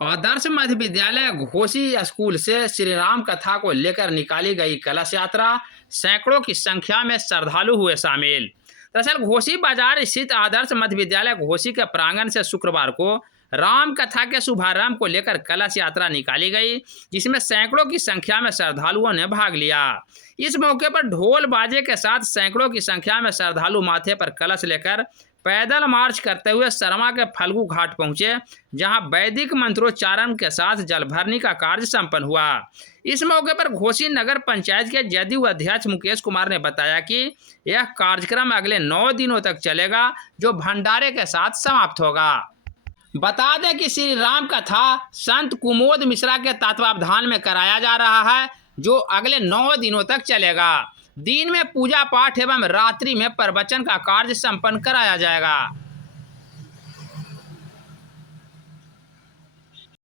आदर्श मध्य विद्यालय घोसी स्कूल से श्री राम कथा को लेकर निकाली गई कलश यात्रा, सैकड़ों की संख्या में श्रद्धालु हुए शामिल। दरअसल घोसी बाजार स्थित आदर्श मध्य विद्यालय घोसी के प्रांगण से शुक्रवार को राम कथा के शुभारंभ को लेकर कलश यात्रा निकाली गई, जिसमें सैकड़ों की संख्या में श्रद्धालुओं ने भाग लिया। इस मौके पर ढोल बाजे के साथ सैकड़ों की संख्या में श्रद्धालु माथे पर कलश लेकर पैदल मार्च करते हुए सरमा के फल्गु घाट पहुंचे, जहां वैदिक मंत्रोच्चारण के साथ जल भरने का कार्य संपन्न हुआ। इस मौके पर घोसी नगर पंचायत के जदयू अध्यक्ष मुकेश कुमार ने बताया कि यह कार्यक्रम अगले 9 दिनों तक चलेगा, जो भंडारे के साथ समाप्त होगा। बता दें कि श्री राम कथा संत कुमोद मिश्रा के तत्वावधान में कराया जा रहा है, जो अगले 9 दिनों तक चलेगा। दिन में पूजा पाठ एवं रात्रि में प्रवचन का कार्य संपन्न कराया जाएगा।